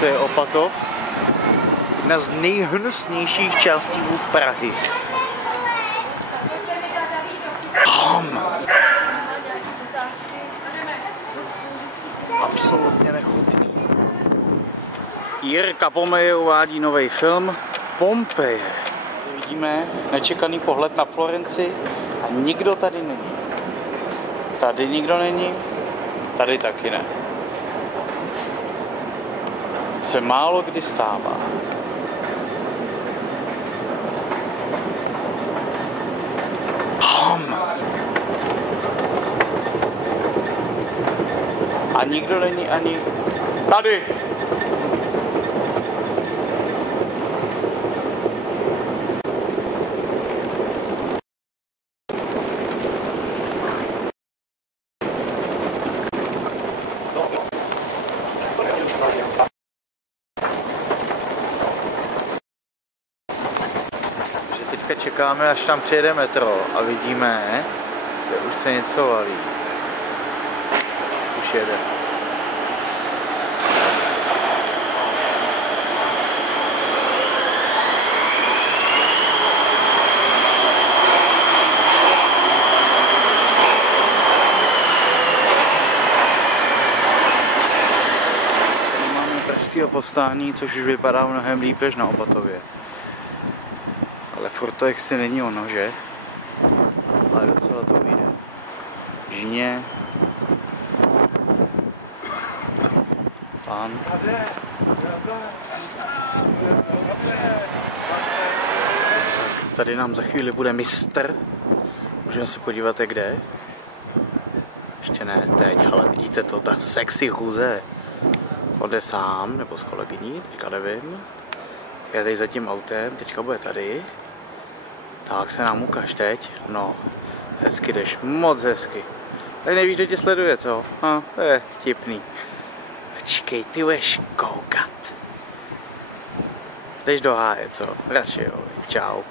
To je Opatov, jedna z nejhnusnějších částí Prahy. Absolutně nechutný. Jirka Pomej uvádí nový film Pompeje. Vidíme nečekaný pohled na Florenci a nikdo tady není. Tady nikdo není, tady taky ne. Se málo kdy stává. A nikdo není ani tady. Teďka čekáme, až tam přijede metro a vidíme, že už se něco valí. Už jede. Tady máme pražského povstání, což už vypadá mnohem líp než na Opatově. Ale furt to jaksi není ono, že? Ale docela to vyjde. Žíně. Pán. Tady nám za chvíli bude mistr. Můžeme se podívat, kde je. Ještě ne teď, ale vidíte to, ta sexy chůze. Jde sám, nebo s kolegyní, teďka nevím. Je tady za tím autem, teďka bude tady. Tak se nám ukaž teď. No, hezky jdeš, moc hezky. Tady nevíš, kdo tě sleduje, co? No, to je vtipný. Počkej, ty budeš koukat. Jdeš do háje, co? Radši jo, čau.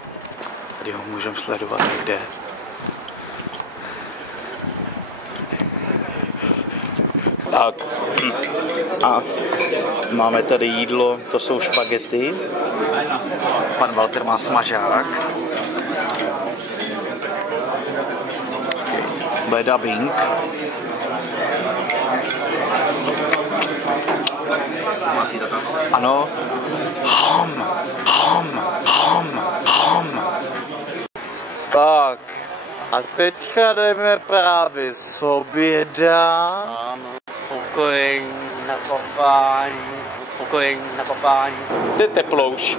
Tady ho můžeme sledovat někde. Tak. A máme tady jídlo, to jsou špagety. Pan Walter má smažák. Bude dubbing. Ano. Tak. A teďka jdeme právě z oběda. Ano, spokojení na kopání. Jde teplouš.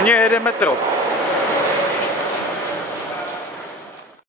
Mně jede metro.